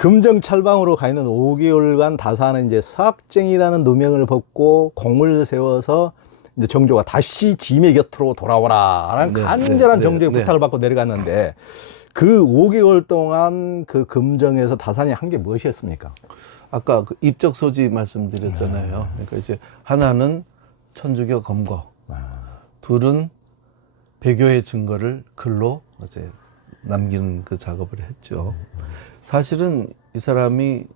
금정찰방으로 가 있는 5개월간 다사는 이제 서학쟁이라는 누명을 벗고 공을 세워서 이제 정조가 다시 지임의 곁으로 돌아오라라는 간절한 정조의 부탁을 받고 내려갔는데 그 5개월 동안 그 금정에서 다산이 한 게 무엇이었습니까? 아까 그 입적 소지 말씀드렸잖아요. 그러니까 이제 하나는 천주교 검거, 둘은 배교의 증거를 글로 이제 남기는 그 작업을 했죠. 사실은 이 사람이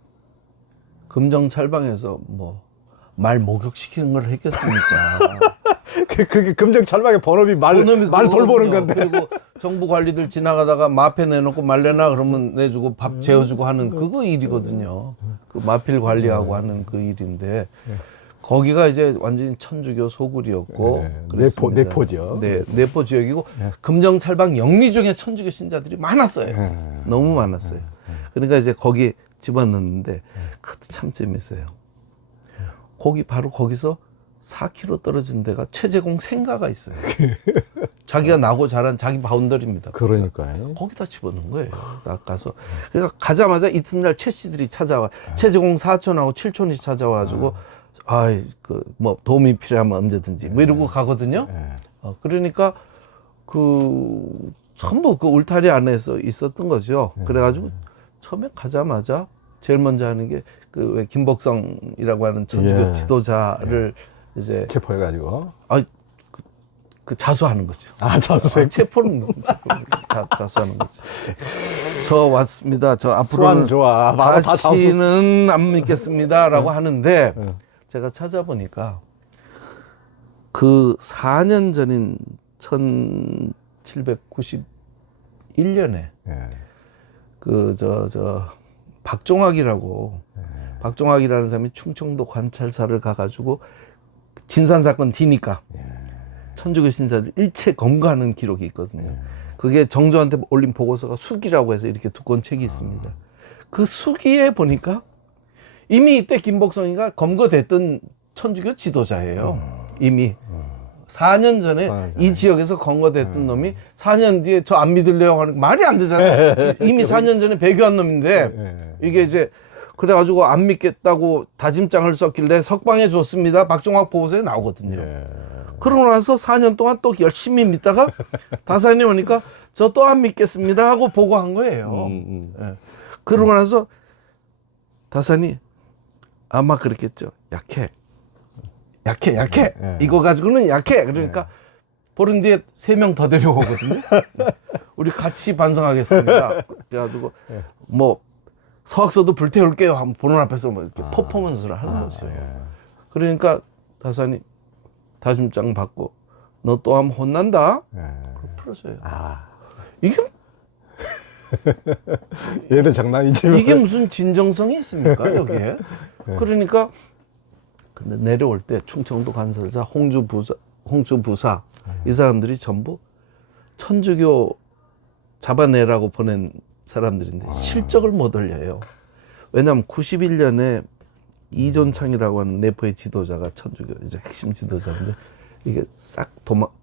금정찰방에서 뭐 말 목욕시키는 걸 했겠습니까? 그게 금정찰방의 본업이 말 돌보는 건데. 그리고 정부 관리들 지나가다가 마패 내놓고 말내나 그러면 내주고 밥 재워주고 하는 그거 일이거든요. 그 마필 관리하고 하는 그 일인데 거기가 이제 완전히 천주교 소굴이었고 내포죠. 네, 내포 지역이고 금정찰방 영리 중에 천주교 신자들이 많았어요. 너무 많았어요. 그러니까 이제 거기 집어넣는데 그것도 참 재밌어요. 바로 거기서 4km 떨어진 데가 최재공 생가가 있어요. 자기가 나고 자란 자기 바운더리입니다. 그러니까요. 거기다 집어넣은 거예요. 가서. 그러니까 가자마자 이튿날 최 씨들이 찾아와. 최재공 사촌하고 칠촌이 찾아와가지고 뭐 도움이 필요하면 언제든지 뭐 이러고 가거든요. 그러니까 전부 그 울타리 안에서 있었던 거죠. 그래가지고 처음에 가자마자 제일 먼저 하는 게 그 왜 김복성이라고 하는 천주교 지도자를 이제 체포해가지고 그 자수하는 거죠. 자수해. 체포는 무슨 자수하는 거죠. 저 왔습니다. 저 앞으로는 좋아. 다시는 안 믿겠습니다라고 하는데 제가 찾아보니까 그 4년 전인 1791년에 박종학이라는 사람이 충청도 관찰사를 가가지고 진산 사건 뒤니까 천주교 신자들 일체 검거하는 기록이 있거든요. 그게 정조한테 올린 보고서가 수기라고 해서 이렇게 두꺼운 책이 있습니다. 그 수기에 보니까 이미 이때 김복성이가 검거됐던 천주교 지도자예요. 이미 4년 전에 이 지역에서 검거됐던 놈이 4년 뒤에 저 안 믿을래요 하는 말이 안 되잖아요. 이미 4년 전에 배교한 놈인데 이게 이제 그래가지고 안 믿겠다고 다짐장을 썼길래 석방해 줬습니다. 박종학 보고서에 나오거든요. 그러고 나서 4년 동안 또 열심히 믿다가 다산이 오니까 저 또 안 믿겠습니다 하고 보고한 거예요. 그러고 나서 다산이 아마 그랬겠죠. 약해. 이거 가지고는 약해. 그러니까 보름 뒤에 3명 더 데려오거든요. 우리 같이 반성하겠습니다. 그래가지고 뭐 서학서도 불태울게요. 한번 보는 앞에서 뭐 이렇게 퍼포먼스를 하는 거죠. 그러니까 다산이 다짐장 받고 너 또 하면 혼난다. 풀어줘요. 이게 얘도 장난이지만 이게 무슨 진정성이 있습니까 여기에? 그러니까 근데 내려올 때 충청도 관설자 홍주부사 이 사람들이 전부 천주교 잡아내라고 보낸 사람들인데 실적을 못 올려요. 왜냐하면 91년에 이존창이라고 하는 내포의 지도자가 천주교 이제 핵심 지도자인데 이게 싹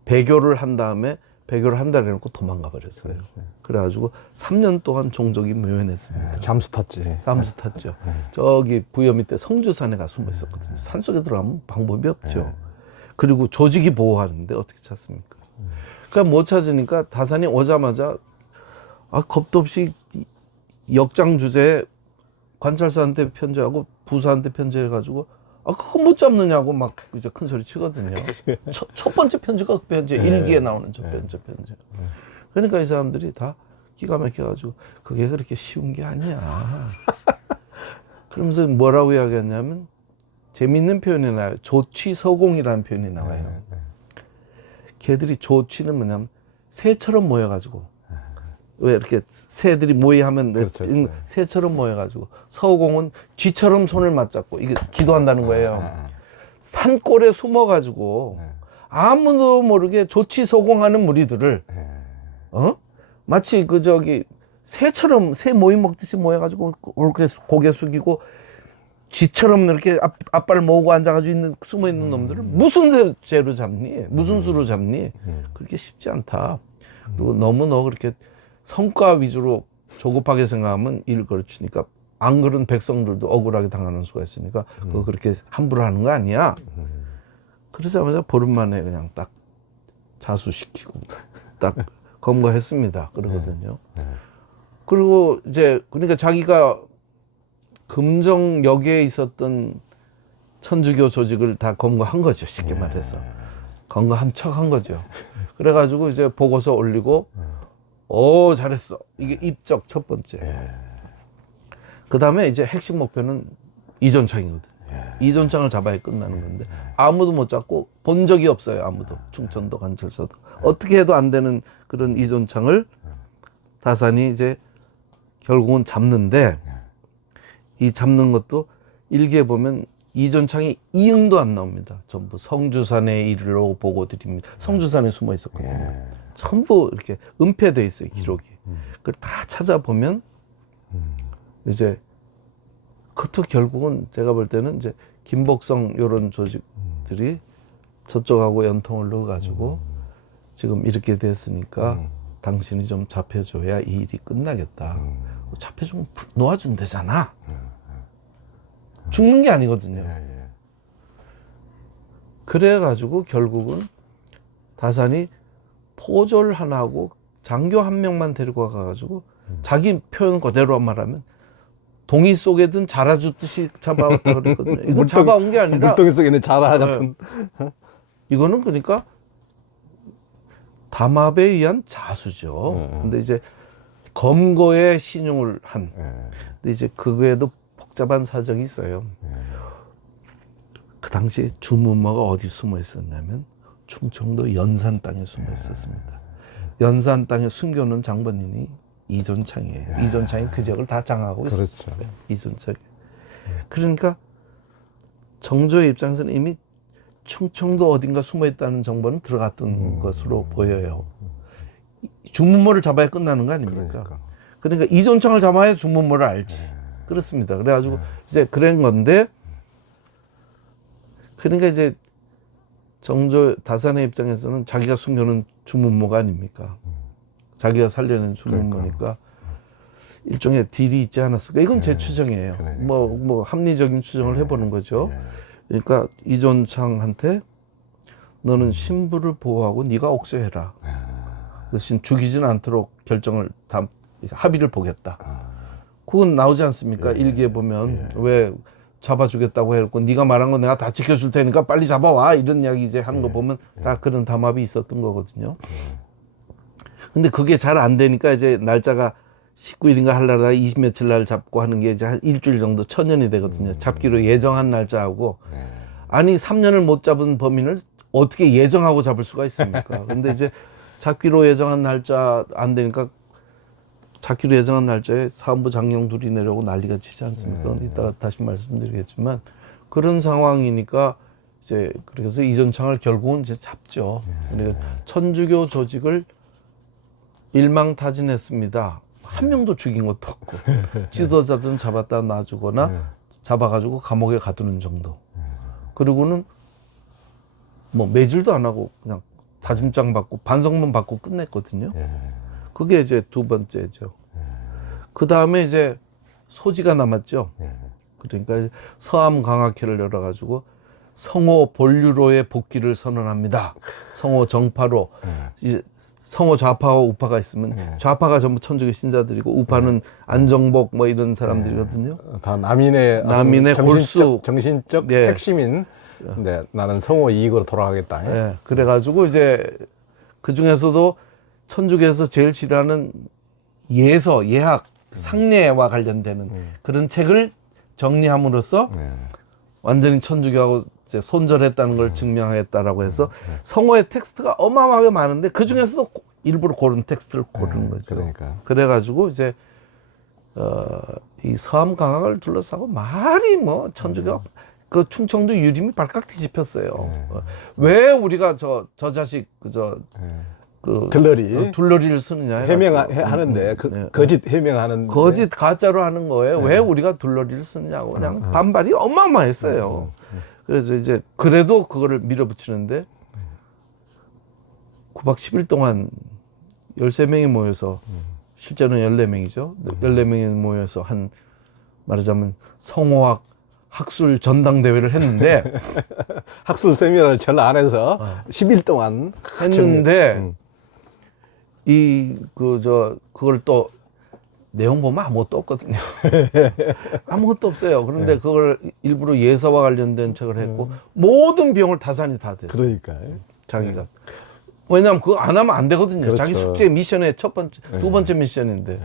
배교를 한 다음에 배교를 한 달 해놓고 도망가 버렸어요. 그래가지고 3년 동안 종족이 묘연했습니다. 잠수 탔지. 잠수 탔죠. 저기 부여 밑에 성주산에 가 숨어 있었거든요. 산속에 들어가면 방법이 없죠. 그리고 조직이 보호하는데 어떻게 찾습니까? 그러니까 못 찾으니까 다산이 오자마자 겁도 없이 역장 주제에 관찰사한테 편지하고 부사한테 편지해가지고 그거 못 잡느냐고 막 이제 큰 소리 치거든요. 첫 번째 편지가 그 편지, 일기에 나오는 첫 번째 편지. 그러니까 이 사람들이 다 기가 막혀가지고 그게 그렇게 쉬운 게 아니야. 그러면서 뭐라고 이야기했냐면 재밌는 표현이 나와요. 조취서공이라는 표현이 나와요. 걔들이 조취는 뭐냐면 새처럼 모여가지고 왜 이렇게 새들이 모이하면 그렇죠. 새처럼 모여가지고 서공은 쥐처럼 손을 맞잡고 이게 기도한다는 거예요. 산골에 숨어가지고 아무도 모르게 조치서공하는 무리들을 마치 새처럼 새 모임 먹듯이 모여가지고 이렇게 고개 숙이고 쥐처럼 이렇게 앞발을 모으고 앉아가지고 숨어 있는 놈들을 무슨 죄로 잡니? 무슨 수로 잡니? 그렇게 쉽지 않다. 그리고 너무 너 그렇게 성과 위주로 조급하게 생각하면 일 걸치니까 안 그런 백성들도 억울하게 당하는 수가 있으니까 그거 그렇게 함부로 하는 거 아니야. 그러자마자 보름 만에 그냥 딱 자수시키고 딱 검거했습니다. 그러거든요. 그리고 이제 그러니까 자기가 금정역에 있었던 천주교 조직을 다 검거한 거죠. 쉽게 말해서. 검거한 척한 거죠. 그래가지고 이제 보고서 올리고 오 잘했어. 이게 입적 첫 번째. 그 다음에 이제 핵심 목표는 이존창이거든. 이존창을 잡아야 끝나는 건데 아무도 못 잡고 본 적이 없어요. 아무도. 충청도 관찰사도. 어떻게 해도 안 되는 그런 이존창을 다산이 이제 결국은 잡는데 이 잡는 것도 일기에 보면 이존창이 이응도 안 나옵니다. 전부 성주산의 일로 보고 드립니다. 성주산에 숨어 있었거든요. 전부 이렇게 은폐돼 있어요. 기록이. 그걸 다 찾아보면 이제 그것도 결국은 제가 볼 때는 이제 김복성 이런 조직들이 저쪽하고 연통을 넣어가지고 지금 이렇게 됐으니까 당신이 좀 잡혀줘야 이 일이 끝나겠다. 잡혀주면 놓아준대잖아. 죽는 게 아니거든요. 그래가지고 결국은 다산이 포졸 하나하고 장교 한 명만 데리고 가가지고 자기 표현 그대로 말하면 동이 속에 든 자라 줍듯이 잡아왔다 그랬거든요. 이건 잡아온 게 아니라 물동이 속에 있는 자라 같은. 이거는 그러니까 담합에 의한 자수죠. 근데 이제 검거에 신용을 한. 근데 이제 그거에도 복잡한 사정이 있어요. 그 당시에 주문모가 어디 숨어 있었냐면 충청도 연산 땅에 숨어 있었습니다. 연산 땅에 숨겨놓은 장본인이 이존창이에요. 이존창이 그 지역을 다 장악하고 있어요. 그렇죠. 이존창. 그러니까 정조의 입장에서는 이미 충청도 어딘가 숨어 있다는 정보는 들어갔던 것으로 보여요. 주문모를 잡아야 끝나는 거 아닙니까? 그러니까 이존창을 잡아야 주문모를 알지. 그렇습니다. 그래가지고 이제 그런 건데, 그러니까 이제 정조 다산의 입장에서는 자기가 숨겨놓은 주문모가 아닙니까? 자기가 살려낸 주문모니까 일종의 딜이 있지 않았을까? 이건 제 추정이에요. 뭐 합리적인 추정을 해보는 거죠. 그러니까 이존창한테 너는 신부를 보호하고 네가 옥죄해라. 대신 죽이지는 않도록 결정을 다 합의를 보겠다. 그건 나오지 않습니까? 일기에 보면 왜 잡아주겠다고 해놓고 네가 말한 거 내가 다 지켜줄 테니까 빨리 잡아와 이런 이야기 이제 하는 거 보면 다 그런 담합이 있었던 거거든요. 근데 그게 잘 안 되니까 이제 날짜가 19일인가 하려다가 20 며칠 날 잡고 하는 게 이제 한 일주일 정도 천년이 되거든요. 잡기로 예정한 날짜하고. 아니 3년을 못 잡은 범인을 어떻게 예정하고 잡을 수가 있습니까? 근데 이제 잡기로 예정한 날짜 안 되니까 잡기로 예정한 날짜에 사원부 장령 둘이 내려오고 난리가 치지 않습니까? 이따가 다시 말씀드리겠지만 그런 상황이니까 이제 그래서 이존창을 결국은 이제 잡죠. 그러니까 천주교 조직을 일망타진했습니다. 한 명도 죽인 것도 없고 지도자들은 잡았다 놔주거나 잡아가지고 감옥에 가두는 정도. 그리고는 뭐 매질도 안 하고 그냥 다짐장 받고 반성문 받고 끝냈거든요. 그게 이제 두 번째죠. 그 다음에 이제 소지가 남았죠. 그러니까 서암 강학회를 열어가지고 성호 본류로의 복귀를 선언합니다. 성호 정파로 이제 성호 좌파와 우파가 있으면 좌파가 전부 천주교 신자들이고 우파는 안정복 뭐 이런 사람들이거든요. 다 남인의 골수 정신적 핵심인. 네, 나는 성호 이익으로 돌아가겠다. 네, 그래가지고 이제 그 중에서도 천주교에서 제일 싫어하는 예학, 상례와 관련되는 그런 책을 정리함으로써 완전히 천주교하고 이제 손절했다는 걸 증명하겠다라고 해서 성호의 텍스트가 어마어마하게 많은데 그 중에서도 일부러 고른 텍스트를 고르는 거죠. 그래가지고 이제 이 서암 강학을 둘러싸고 말이 뭐 천주교 그 충청도 유림이 발칵 뒤집혔어요. 왜 우리가 저 자식 둘러리를 쓰느냐 해명하는데 거짓 해명하는 거짓 가짜로 하는 거예요. 왜 우리가 둘러리를 쓰느냐고 그냥 반발이 어마어마했어요. 그래서 이제 그래도 그거를 밀어붙이는데 9박 10일 동안 13명이 모여서 실제로는 14명이죠. 14명이 모여서 한 말하자면 성호학 학술 전당대회를 했는데 학술 세미나를 절 안에서 10일 동안 했는데 그걸 또 내용 보면 아무것도 없거든요. 아무것도 없어요. 그런데 그걸 일부러 예사와 관련된 책을 했고 모든 비용을 다산이 다 됐어요. 그러니까 자기가. 왜냐하면 그거 안 하면 안 되거든요. 그렇죠. 자기 숙제 미션의 첫 번째, 두 번째 미션인데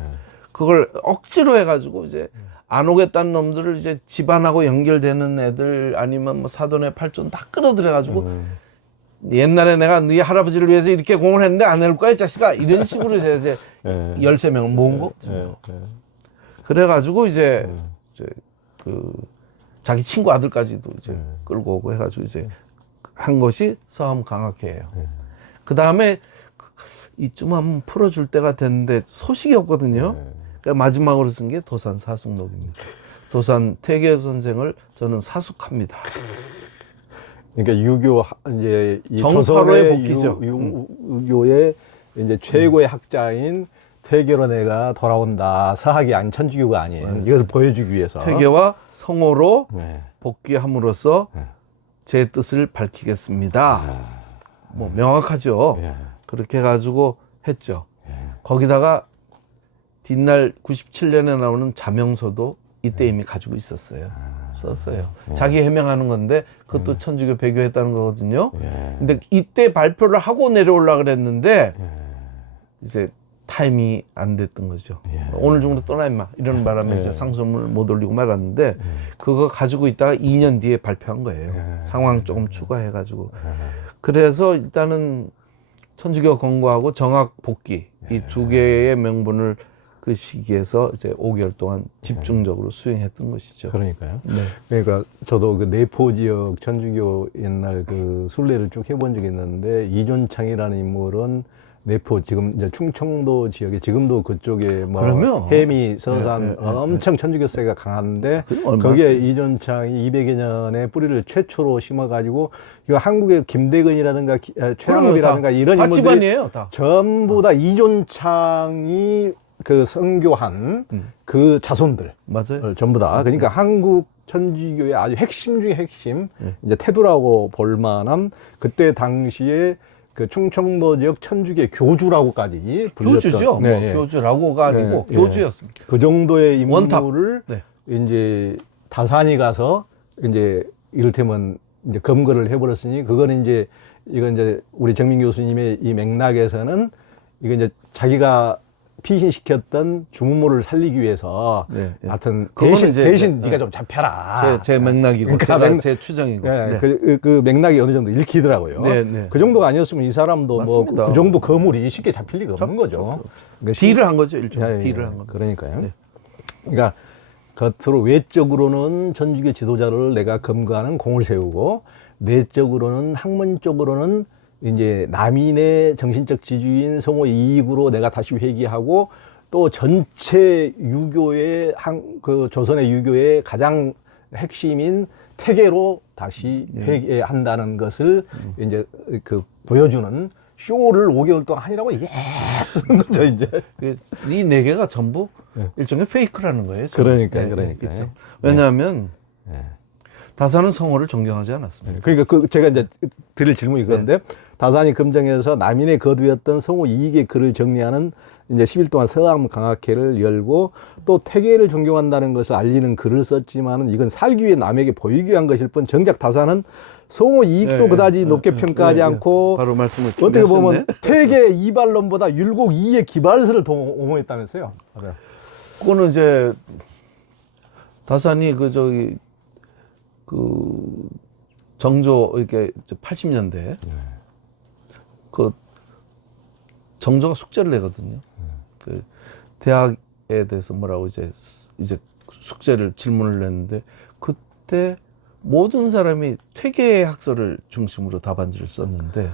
그걸 억지로 해가지고 이제 안 오겠다는 놈들을 이제 집안하고 연결되는 애들 아니면 뭐 사돈의 팔촌 다 끌어들여가지고 옛날에 내가 네 할아버지를 위해서 이렇게 공을 했는데 안 해올 거야 이 자식아 이런 식으로 이제 13명을 모은 거거든요. 그래가지고 이제 그 자기 친구 아들까지도 이제 끌고 오고 해가지고 이제 한 것이 서함 강학회예요. 그 다음에 이쯤 한번 풀어줄 때가 됐는데 소식이 없거든요. 그러니까 마지막으로 쓴 게 도산 사숙록입니다. 도산 태계 선생을 저는 사숙합니다. 그러니까 유교 이제 이 정파로의 조선의 복귀죠. 유교의 이제 최고의 학자인 태계로 내가 돌아온다. 서학이 아닌 천주교가 아니에요. 이것을 보여주기 위해서. 태계와 성호로 네. 복귀함으로써 제 뜻을 밝히겠습니다. 뭐 명확하죠. 그렇게 해가지고 했죠. 거기다가 뒷날 97년에 나오는 자명서도 이때 이미 가지고 있었어요. 썼어요. 자기 해명하는 건데 그것도 천주교 배교했다는 거거든요. 근데 이때 발표를 하고 내려오려고 그랬는데 이제 타임이 안 됐던 거죠. 오늘 중으로 떠나 임마 이런 바람에 이제 상소문을 못 올리고 말았는데 그거 가지고 있다가 2년 뒤에 발표한 거예요. 상황 조금 추가해가지고. 그래서 일단은 천주교 건고하고 정학 복귀 이 두 개의 명분을 그 시기에서 이제 5개월 동안 집중적으로 수행했던 것이죠. 그러니까요. 네. 그러니까 저도 그 내포 지역 천주교 옛날 그 순례를 쭉 해본 적이 있는데 이존창이라는 인물은 내포 지금 이제 충청도 지역에 지금도 그쪽에 뭐 그러면? 해미 서산 엄청 천주교세가 강한데 거기에 이존창이 200여 년의 뿌리를 최초로 심어가지고 이거 한국의 김대근이라든가 최양업이라든가 이런 다 인물들이 집안이에요, 다. 전부 다 이존창이 그 선교한 그 자손들 맞아요. 전부 다 그러니까 한국 천주교의 아주 핵심 중에 핵심 이제 태도라고 볼 만한 그때 당시에 그 충청도 지역 천주교 교주라고까지 불렸던 교주죠. 네, 뭐 예. 교주라고가 아니고 교주였습니다. 그 정도의 원탑. 인물을 네. 이제 다산이 가서 이제 이를테면 이제 검거를 해버렸으니 그거는 이제 이건 이제 우리 정민 교수님의 이 맥락에서는 이거 이제 자기가 피신시켰던 주무모를 살리기 위해서 하여튼 대신 네가 좀 잡혀라. 제 맥락이고 그러니까 제 추정이고. 네. 그 맥락이 어느 정도 읽히더라고요. 그 정도가 아니었으면 이 사람도 뭐 그 정도 거물이 쉽게 잡힐 리가 없는 거죠. 그러니까 딜을 한 거죠, 일종의. 딜을 한 겁니다. 그러니까요. 그러니까 겉으로 외적으로는 천주교 지도자를 내가 검거하는 공을 세우고 내적으로는 학문적으로는 이제 남인의 정신적 지주인 성호 이익으로 내가 다시 회귀하고 또 전체 유교의 그 조선의 유교의 가장 핵심인 태계로 다시 회귀한다는 것을 이제 그 보여주는 쇼를 5개월 동안 하니라고 이게 쓰는 거죠 이제. 이 네 개가 전부 일종의 페이크라는 거예요. 그러니까. 왜냐하면 다산은 성호를 존경하지 않았습니다. 그러니까 제가 이제 드릴 질문이 그건데 다산이 금정에서 남인의 거두였던 성호 이익의 글을 정리하는 이제 10일 동안 서암 강학회를 열고 또 태계를 존경한다는 것을 알리는 글을 썼지만은 이건 살기 위해 남에게 보이기 위한 것일 뿐 정작 다산은 성호 이익도 그다지 높게 평가하지 않고 바로 말씀을 어떻게 보면 태계 이발론보다 율곡 이의 기발서를 더 옹호했다면서요. 맞아요. 그거는 이제 다산이 정조 이렇게 80년대 그 정조가 숙제를 내거든요. 그 대학에 대해서 뭐라고 이제 숙제를 질문을 냈는데 그때 모든 사람이 퇴계의 학설을 중심으로 답안지를 썼는데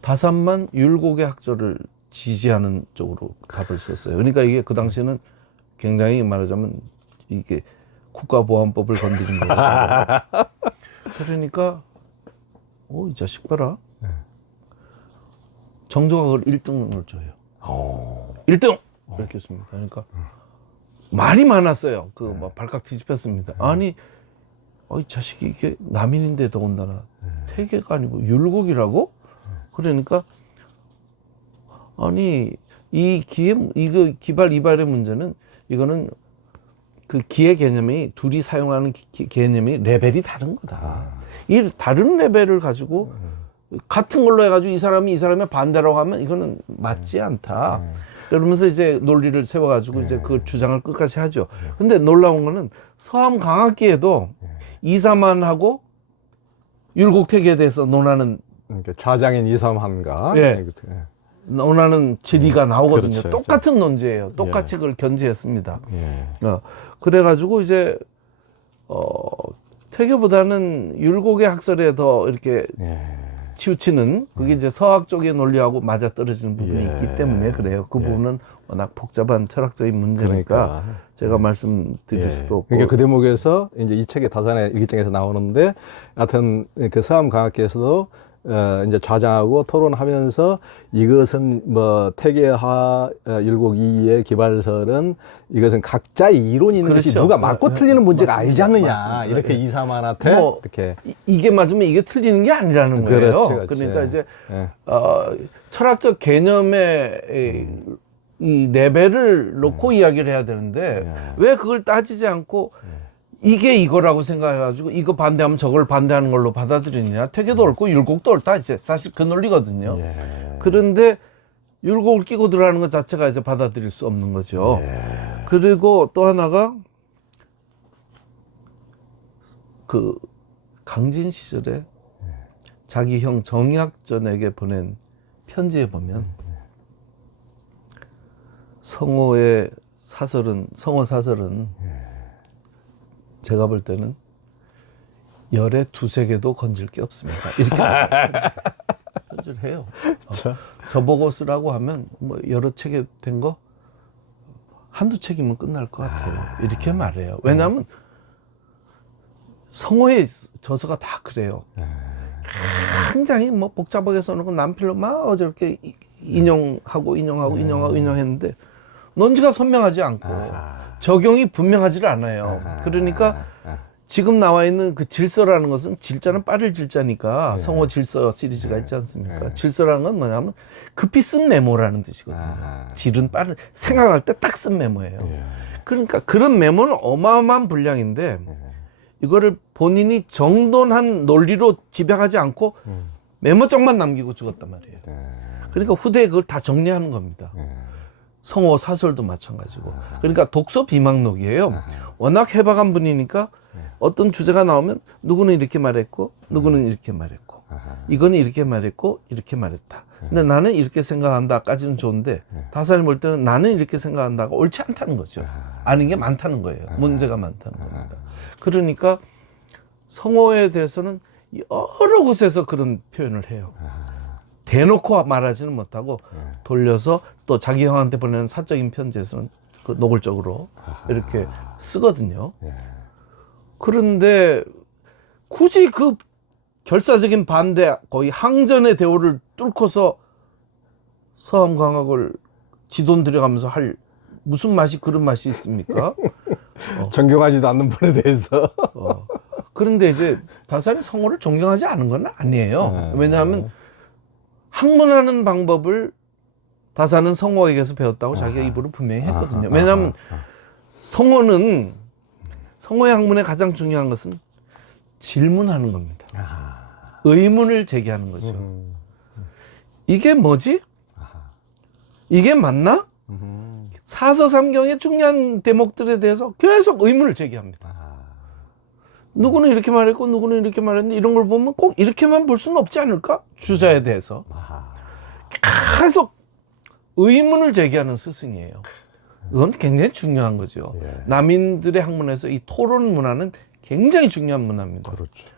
다산만 율곡의 학설을 지지하는 쪽으로 답을 썼어요. 그러니까 이게 그 당시에는 굉장히 말하자면 이게 국가보안법을 건드린 거예요. 그러니까 이 자식 봐라. 정조가 그걸 1등을 줘요. 1등! 이렇게 했습니다. 그러니까 말이 많았어요. 그 막 발칵 뒤집혔습니다. 아니, 이 자식이 이게 남인인데 더군다나 태계가 아니고 율곡이라고? 그러니까 아니 이 이거 기발 이발의 문제는 이거는 그 기의 개념이 둘이 사용하는 개념이 레벨이 다른 거다. 이 다른 레벨을 가지고 같은 걸로 해가지고 이 사람의 반대라고 하면 이거는 맞지 않다. 그러면서 이제 논리를 세워가지고 이제 그 주장을 끝까지 하죠. 근데 놀라운 거는 서암 강학기에도 이사만하고 율곡택에 대해서 논하는 그러니까 좌장인 이삼한가 예. 논하는 질의가 나오거든요. 그렇죠, 똑같은 논제예요. 똑같이 그걸 견지했습니다. 예. 그래가지고 이제 태계보다는 율곡의 학설에 더 이렇게 예. 치우치는 그게 이제 서학 쪽의 논리하고 맞아떨어지는 부분이 예. 있기 때문에 그래요. 그 예. 부분은 워낙 복잡한 철학적인 문제니까 그러니까. 제가 말씀드릴 예. 수도 없고. 그러니까 그 대목에서 이제 이 책의 다산의 일기장에서 나오는데, 하여튼 그 서암 강학기에서도 이제 좌장하고 토론하면서 이것은 뭐 태계화 율곡 이의 기발설은 이것은 각자의 이론이 있는 것이 그렇죠. 누가 맞고 틀리는 문제가 맞습니다. 아니지 않느냐, 맞습니다. 이렇게 예. 이사만한테 뭐, 이렇게. 이게 맞으면 이게 틀리는 게 아니라는 거예요. 그렇지, 그렇지. 그러니까 이제 예. 철학적 개념의 이 레벨을 놓고 이야기를 해야 되는데 예. 왜 그걸 따지지 않고 이게 이거라고 생각해가지고 이거 반대하면 저걸 반대하는 걸로 받아들이느냐. 태계도 옳고 율곡도 옳다. 이제 사실 그 논리거든요. 예. 그런데 율곡을 끼고 들어가는 것 자체가 이제 받아들일 수 없는 거죠. 그리고 또 하나가 그 강진 시절에 자기 형 정약전에게 보낸 편지에 보면 성호 사설은 제가 볼 때는 열에 두세 개도 건질 게 없습니다. 이렇게 편지를 해요. 저보고 쓰라고 하면 뭐 여러 책에 된 거 한두 책이면 끝날 것 같아요. 이렇게 말해요. 왜냐하면 성호의 저서가 다 그래요. 굉장히 뭐 복잡하게 써놓고 남필로 막 저렇게 인용하고 인용했는데 논지가 선명하지 않고 적용이 분명하지를 않아요. 그러니까 지금 나와 있는 그 질서라는 것은 질자는 빠를 질자니까 성호 질서 시리즈가 있지 않습니까? 질서라는 건 뭐냐면 급히 쓴 메모라는 뜻이거든요. 질은 빠른 생각할 때 딱 쓴 메모예요. 그러니까 그런 메모는 어마어마한 분량인데 이거를 본인이 정돈한 논리로 집약하지 않고 메모장만 남기고 죽었단 말이에요. 그러니까 후대에 그걸 다 정리하는 겁니다. 성호 사설도 마찬가지고. 그러니까 독서 비망록이에요. 워낙 해박한 분이니까 어떤 주제가 나오면 누구는 이렇게 말했고 누구는 이렇게 말했고 이거는 이렇게 말했고 이렇게 말했다. 근데 나는 이렇게 생각한다까지는 좋은데 다산이 볼 때는 나는 이렇게 생각한다가 옳지 않다는 거죠. 아는 게 많다는 거예요. 문제가 많다는 겁니다. 그러니까 성호에 대해서는 여러 곳에서 그런 표현을 해요. 대놓고 말하지는 못하고 돌려서 또 자기 형한테 보내는 사적인 편지에서는 그 노골적으로 이렇게 쓰거든요. 그런데 굳이 그 결사적인 반대, 거의 항전의 대우를 뚫고서 서암강학을 지돈 들여가면서 할 무슨 맛이 그런 맛이 있습니까? 존경하지도 않는 분에 대해서. 그런데 이제 다산이 성호를 존경하지 않은 건 아니에요. 왜냐하면 학문하는 방법을 다산은 성호에게서 배웠다고 자기가 입으로 분명히 했거든요. 왜냐하면 성호의 학문의 가장 중요한 것은 질문하는 겁니다. 의문을 제기하는 거죠. 이게 뭐지? 이게 맞나? 사서삼경의 중요한 대목들에 대해서 계속 의문을 제기합니다. 누구는 이렇게 말했고 누구는 이렇게 말했는데 이런 걸 보면 꼭 이렇게만 볼 수는 없지 않을까? 주자에 대해서 계속 의문을 제기하는 스승이에요. 그건 굉장히 중요한 거죠. 남인들의 학문에서 이 토론 문화는 굉장히 중요한 문화입니다. 그렇죠.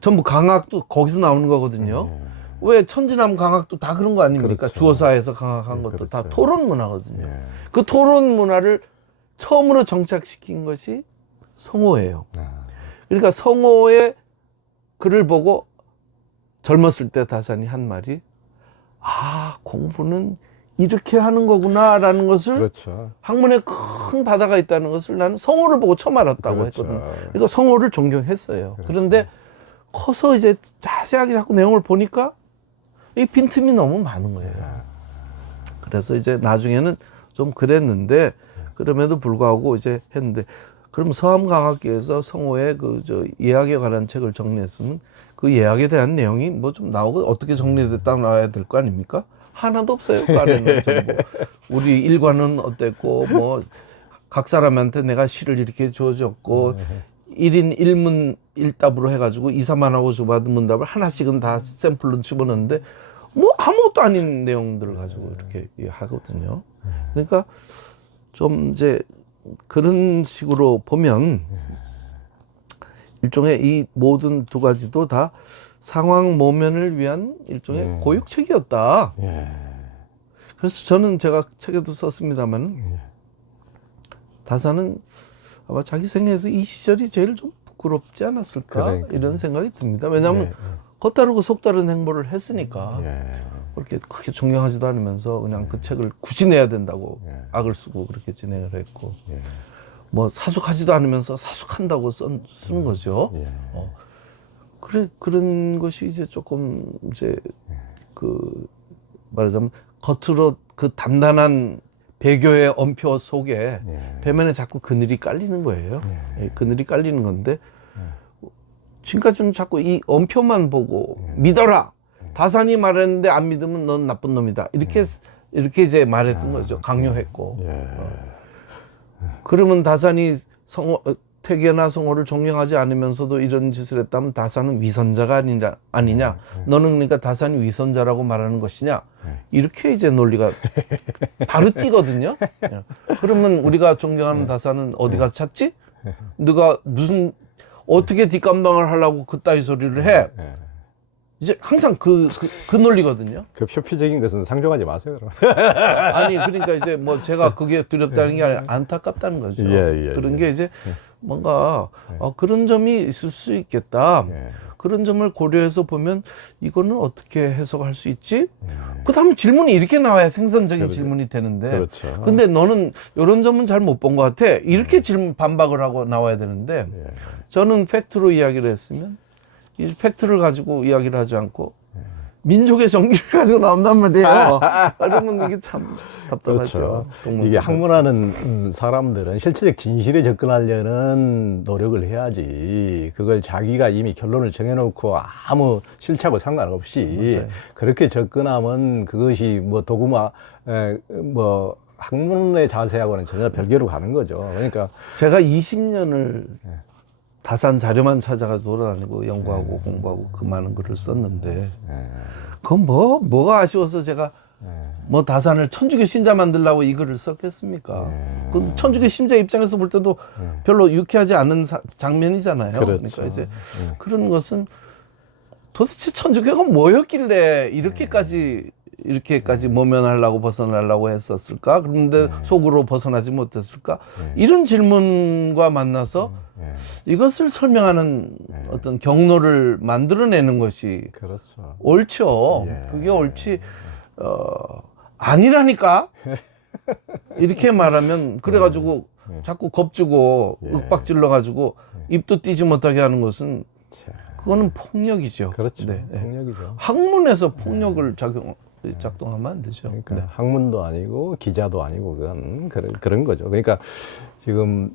전부 강학도 거기서 나오는 거거든요. 왜 천지남 강학도 다 그런 거 아닙니까? 그렇죠. 주어사에서 강학한 것도 그렇죠. 다 토론 문화거든요. 그 토론 문화를 처음으로 정착시킨 것이 성호예요. 그러니까 성호의 글을 보고 젊었을 때 다산이 한 말이 공부는 이렇게 하는 거구나라는 것을 그렇죠. 학문에 큰 바다가 있다는 것을 나는 성호를 보고 처음 알았다고 그렇죠. 했거든. 그러니까 성호를 존경했어요. 그렇죠. 그런데 커서 이제 자세하게 자꾸 내용을 보니까 이 빈틈이 너무 많은 거예요. 그래서 이제 나중에는 좀 그랬는데 그럼에도 불구하고 이제 했는데 그럼 서암과학계에서 성호의 그 예학에 관한 책을 정리했으면 그 예학에 대한 내용이 뭐 좀 나오고 어떻게 정리됐다고 나와야 될 거 아닙니까? 하나도 없어요. 그 안에는 전부. 우리 일과는 어땠고 뭐 각 사람한테 내가 시를 이렇게 주어줬고 1인 1문 1답으로 해가지고 2, 3만 하고 주받은 문답을 하나씩은 다 샘플로 집어넣는데 뭐 아무것도 아닌 내용들을 가지고 이렇게 하거든요. 그러니까 좀 이제 그런 식으로 보면 일종의 이 모든 두 가지도 다 상황 모면을 위한 일종의 고육책이었다. 그래서 저는 제가 책에도 썼습니다만 다사는 아마 자기 생애에서 이 시절이 제일 좀 부끄럽지 않았을까 그러니까. 이런 생각이 듭니다. 왜냐하면 겉다르고 속다른 행보를 했으니까 그렇게 크게 존경하지도 않으면서 그냥 그 책을 굳이 내야 된다고 악을 쓰고 그렇게 진행을 했고 뭐 사숙하지도 않으면서 사숙한다고 쓰는 거죠. 그런 것이 이제 조금 이제 그 말하자면 겉으로 그 단단한 배교의 엄표 속에 배면에 자꾸 그늘이 깔리는 거예요. 그늘이 깔리는 건데 지금까지는 자꾸 이 엄표만 보고 믿어라. 다산이 말했는데 안 믿으면 넌 나쁜 놈이다. 이렇게 이제 말했던 거죠. 강요했고. 그러면 다산이 퇴계나 성호를 존경하지 않으면서도 이런 짓을 했다면 다산은 위선자가 아니냐? 너는 그러니까 다산이 위선자라고 말하는 것이냐? 이렇게 이제 논리가 바로 뛰거든요. 그러면 우리가 존경하는 다산은 어디 가서 찾지? 누가 무슨 어떻게 뒷감당을 하려고 그따위 소리를 해? 이제 항상 그 논리거든요. 그 표피적인 것은 상종하지 마세요, 그럼. 아니 그러니까 이제 뭐 제가 그게 두렵다는 게 아니라 안타깝다는 거죠. 그런 게 이제 뭔가 그런 점이 있을 수 있겠다. 그런 점을 고려해서 보면 이거는 어떻게 해석할 수 있지? 그 다음에 질문이 이렇게 나와야 생산적인 질문이 되는데 그렇죠. 근데 너는 이런 점은 잘 못 본 것 같아. 이렇게 반박을 하고 나와야 되는데 저는 팩트로 이야기를 했으면 이 팩트를 가지고 이야기를 하지 않고 민족의 정기를 가지고 나온단 말이에요. 그러면 이게 참 답답하죠. 그렇죠. 이게 학문하는 사람들은 실체적 진실에 접근하려는 노력을 해야지. 그걸 자기가 이미 결론을 정해놓고 아무 실체하고 상관없이 맞아요. 그렇게 접근하면 그것이 뭐 도구마 뭐 학문의 자세하고는 전혀 별개로 가는 거죠. 그러니까 제가 20년을 다산 자료만 찾아가 돌아다니고 연구하고 공부하고 그 많은 글을 썼는데 그건 뭐가 아쉬워서 제가 뭐 다산을 천주교 신자 만들려고 이 글을 썼겠습니까? 그 천주교 신자 입장에서 볼 때도 별로 유쾌하지 않은 장면이잖아요. 그렇죠. 그러니까 이제 그런 것은 도대체 천주교가 뭐였길래 이렇게까지 모면하려고 벗어나려고 했었을까? 그런데 속으로 벗어나지 못했을까? 이런 질문과 만나서 이것을 설명하는 어떤 경로를 만들어내는 것이 그렇죠. 옳죠. 그게 옳지. 아니라니까. 이렇게 말하면 그래가지고 자꾸 겁주고 윽박질러 가지고 입도 띄지 못하게 하는 것은 그거는 폭력이죠. 그렇죠. 네. 폭력이죠. 학문에서 폭력을 작동하면 안 되죠. 그러니까 학문도 아니고 기자도 아니고 그런 거죠. 그러니까 지금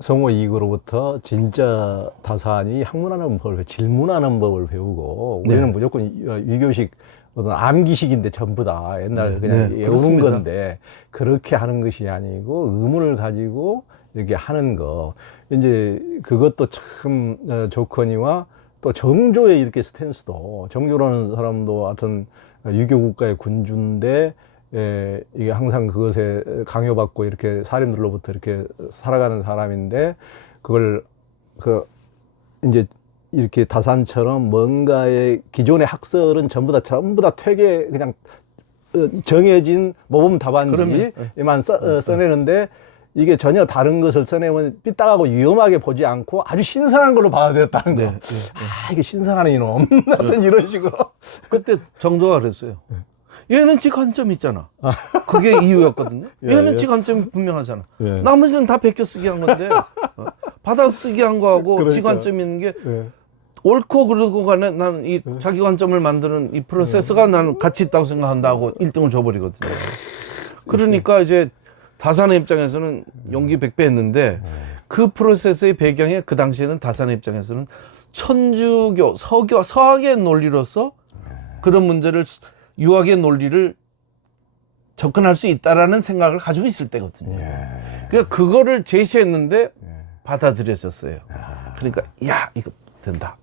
성호 이후로부터 진짜 다산이 학문하는 법을 질문하는 법을 배우고 우리는 무조건 위교식 어떤 암기식인데 전부 다 옛날 그냥 외우는 그렇습니다. 건데 그렇게 하는 것이 아니고 의문을 가지고 이렇게 하는 거 이제 그것도 참 좋거니와 또 정조의 이렇게 스탠스도 정조라는 사람도 하여튼 유교 국가의 군주인데 이게 항상 그것에 강요받고 이렇게 사림들로부터 이렇게 살아가는 사람인데 그걸 이제 이렇게 다산처럼 뭔가의 기존의 학설은 전부 다 퇴계 그냥 정해진 모범 답안지만 써내는데 이게 전혀 다른 것을 써내면 삐딱하고 위험하게 보지 않고 아주 신선한 걸로 받아들였다는 거. 이게 신선한 이놈. 하여튼 이런 식으로. 그때 정조가 그랬어요. 얘는 지 관점이 있잖아. 그게 이유였거든요. 예, 얘는 예. 지 관점이 분명하잖아. 예. 나머지는 다 베껴쓰기 한 건데 받아쓰기 한 거하고 지 그러니까. 관점이 있는 게 예. 옳고 그르고 간에 나는 이 자기 관점을 만드는 이 프로세스가 나는 가치 있다고 생각한다고 1등을 줘버리거든요. 그러니까 이제 다산의 입장에서는 용기 100배 했는데 그 프로세스의 배경에 그 당시에는 다산의 입장에서는 천주교, 서학의 논리로서 그런 문제를 유학의 논리를 접근할 수 있다라는 생각을 가지고 있을 때거든요. 그러니까 그거를 제시했는데 받아들여졌어요. 그러니까 야 이거 된다.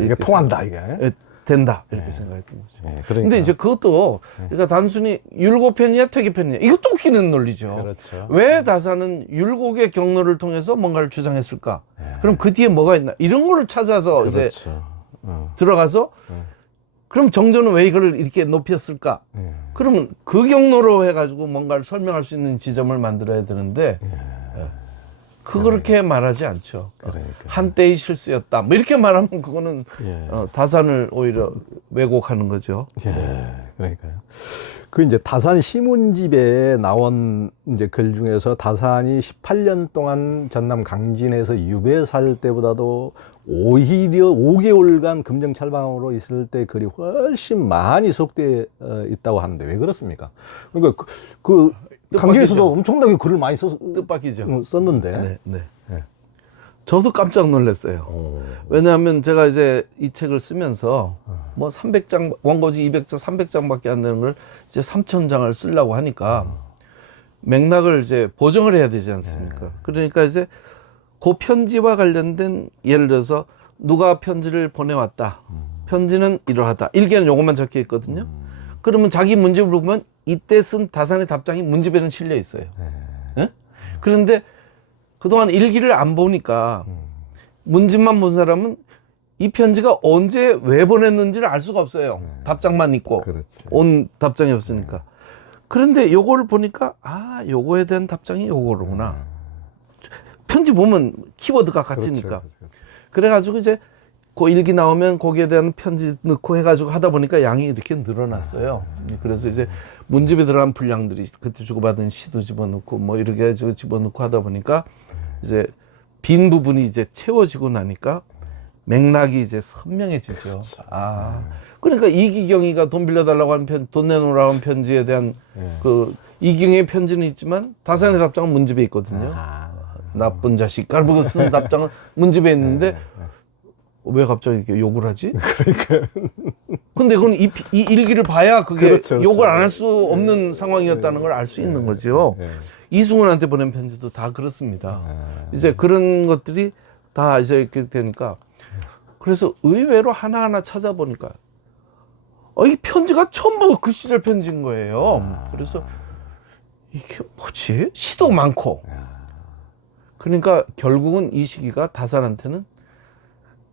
이게 통한다 이게. 된다 이렇게 생각했던 거죠. 그러니까. 근데 이제 그것도 그러니까 단순히 율곡편이냐 퇴계편이냐 이것도 웃기는 논리죠. 그렇죠. 왜 다산은 율곡의 경로를 통해서 뭔가를 주장했을까? 그럼 그 뒤에 뭐가 있나? 이런 거를 찾아서 이제 그렇죠. 들어가서 그럼 정조는 왜 이걸 이렇게 높였을까? 그러면 그 경로로 해가지고 뭔가를 설명할 수 있는 지점을 만들어야 되는데 그렇게 말하지 않죠. 그러니까. 한때의 실수였다. 뭐 이렇게 말하면 그거는 다산을 오히려 왜곡하는 거죠. 그러니까요. 그 이제 다산 시문집에 나온 이제 글 중에서 다산이 18년 동안 전남 강진에서 유배 살 때보다도 오히려 5개월간 금정찰방으로 있을 때 글이 훨씬 많이 속돼 있다고 하는데 왜 그렇습니까? 그러니까 그 강진에서도 엄청나게 글을 많이 뜻밖이죠. 썼는데. 네. 저도 깜짝 놀랐어요. 왜냐하면 제가 이제 이 책을 쓰면서 뭐 300장, 원고지 200장, 300장밖에 안 되는 걸 이제 3000장을 쓰려고 하니까 맥락을 이제 보정을 해야 되지 않습니까? 그러니까 이제 그 편지와 관련된 예를 들어서 누가 편지를 보내왔다. 편지는 이러하다. 일기에는 요것만 적혀 있거든요. 그러면 자기 문집을 보면 이때 쓴 다산의 답장이 문집에는 실려 있어요. 예? 그런데 그동안 일기를 안 보니까 문집만 본 사람은 이 편지가 언제 왜 보냈는지를 알 수가 없어요. 답장만 있고 그렇죠. 온 답장이 없으니까. 그런데 요거를 보니까 아 요거에 대한 답장이 요거로구나. 편지 보면 키워드가 같으니까. 그렇죠. 그래가지고 이제 그 일기 나오면 거기에 대한 편지 넣고 해가지고 하다 보니까 양이 이렇게 늘어났어요. 그래서 이제 문집에 들어간 분량들이 그때 주고받은 시도 집어넣고 뭐 이렇게 해가지고 집어넣고 하다 보니까 이제 빈 부분이 이제 채워지고 나니까 맥락이 이제 선명해지죠. 그러니까 이기경이가 돈 빌려달라고 하는 돈 내놓으라고 하는 편지에 대한 그 이기경의 편지는 있지만 다산의 답장은 문집에 있거든요. 나쁜 자식 깔보고 쓴 답장은 문집에 있는데 왜 갑자기 이렇게 욕을 하지? 근데 그건 이 일기를 봐야 그게 그렇죠. 욕을 안 할 수 없는 상황이었다는 걸 알 수 있는 거죠. 이승훈한테 보낸 편지도 다 그렇습니다. 이제 그런 것들이 다 이제 이렇게 되니까 그래서 의외로 하나하나 찾아보니까 이 편지가 전부 그 시절 편지인 거예요. 그래서 이게 뭐지? 시도 많고. 그러니까 결국은 이 시기가 다산한테는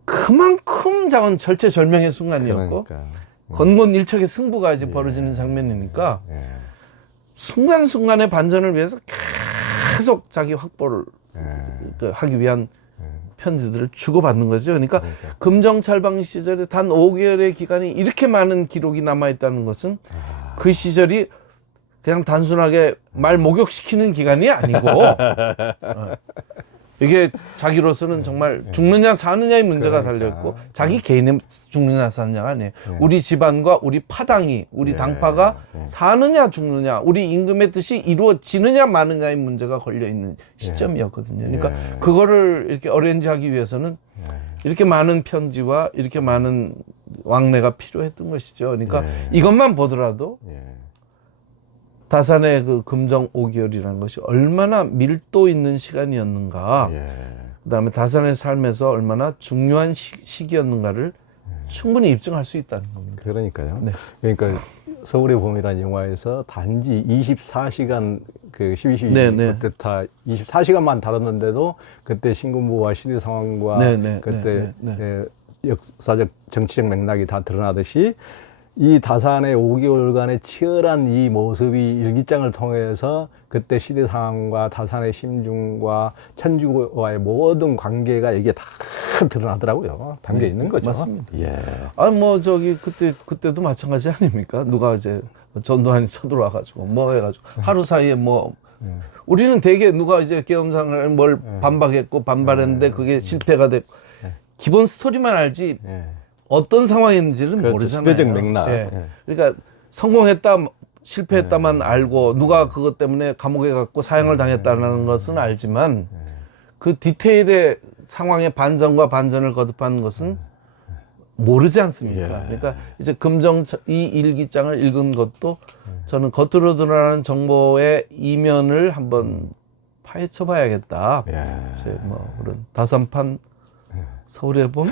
그만큼 작은 절체절명의 순간이었고 건곤일척의 승부가 이제 벌어지는 장면이니까 순간순간의 반전을 위해서 계속 자기 확보를 하기 위한 편지들을 주고받는 거죠. 그러니까 금정찰방 시절에 단 5개월의 기간이 이렇게 많은 기록이 남아있다는 것은 그 시절이 그냥 단순하게 말 목욕시키는 기간이 아니고 이게 자기로서는 정말 죽느냐 사느냐의 문제가 달려있고 자기 개인의 죽느냐 사느냐가 아니에요. 우리 집안과 우리 파당이 우리 당파가 사느냐 죽느냐 우리 임금의 뜻이 이루어지느냐 마느냐의 문제가 걸려있는 시점이었거든요. 그러니까 그거를 이렇게 어레인지하기 위해서는 이렇게 많은 편지와 이렇게 많은 왕래가 필요했던 것이죠. 그러니까 이것만 보더라도 다산의 그 금정 5개월이라는 것이 얼마나 밀도 있는 시간이었는가, 그다음에 다산의 삶에서 얼마나 중요한 시기였는가를 충분히 입증할 수 있다는 겁니다. 그러니까요. 그러니까 서울의 봄이라는 영화에서 단지 24시간 그 12.12 쿠데타 24시간만 다뤘는데도 그때 신군부와 시대 상황과 그때 역사적 정치적 맥락이 다 드러나듯이 이 다산의 5개월간의 치열한 이 모습이 일기장을 통해서 그때 시대 상황과 다산의 심중과 천주와의 모든 관계가 이게 다 탁 드러나더라고요. 담겨 있는 거죠. 맞습니다. 예. 아니 뭐 저기 그때도 마찬가지 아닙니까? 누가 이제 전두환이 쳐들어와가지고 뭐 해가지고 하루 사이에 뭐 우리는 되게 누가 이제 계엄상을 뭘 반박했고 반발했는데 그게 실패가 됐고 기본 스토리만 알지 예. 어떤 상황인지는 그렇죠. 모르잖아요. 시대적 맥락. 예. 예. 그러니까 성공했다 실패했다만 알고 누가 그것 때문에 감옥에 갔고 사형을 당했다는 것은 알지만 그 디테일의 상황의 반전과 반전을 거듭하는 것은 모르지 않습니까? 예. 그러니까 이제 금정 이 일기장을 읽은 것도 저는 겉으로 드러나는 정보의 이면을 한번 파헤쳐 봐야겠다. 예. 이제 뭐 그런 다산판 서울의 봄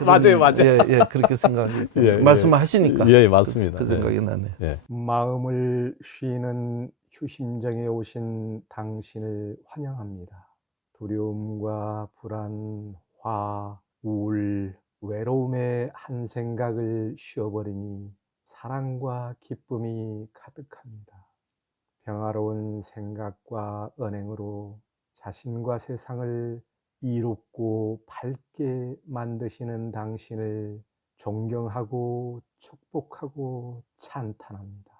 맞아요, 맞아요. 예, 그렇게 생각이 예, 말씀하시니까 예, 맞습니다. 그 생각이 나네. 예. 마음을 쉬는 휴심정에 오신 당신을 환영합니다. 두려움과 불안, 화, 우울, 외로움의 한 생각을 쉬어버리니 사랑과 기쁨이 가득합니다. 평화로운 생각과 언행으로 자신과 세상을 이롭고 밝게 만드시는 당신을 존경하고 축복하고 찬탄합니다.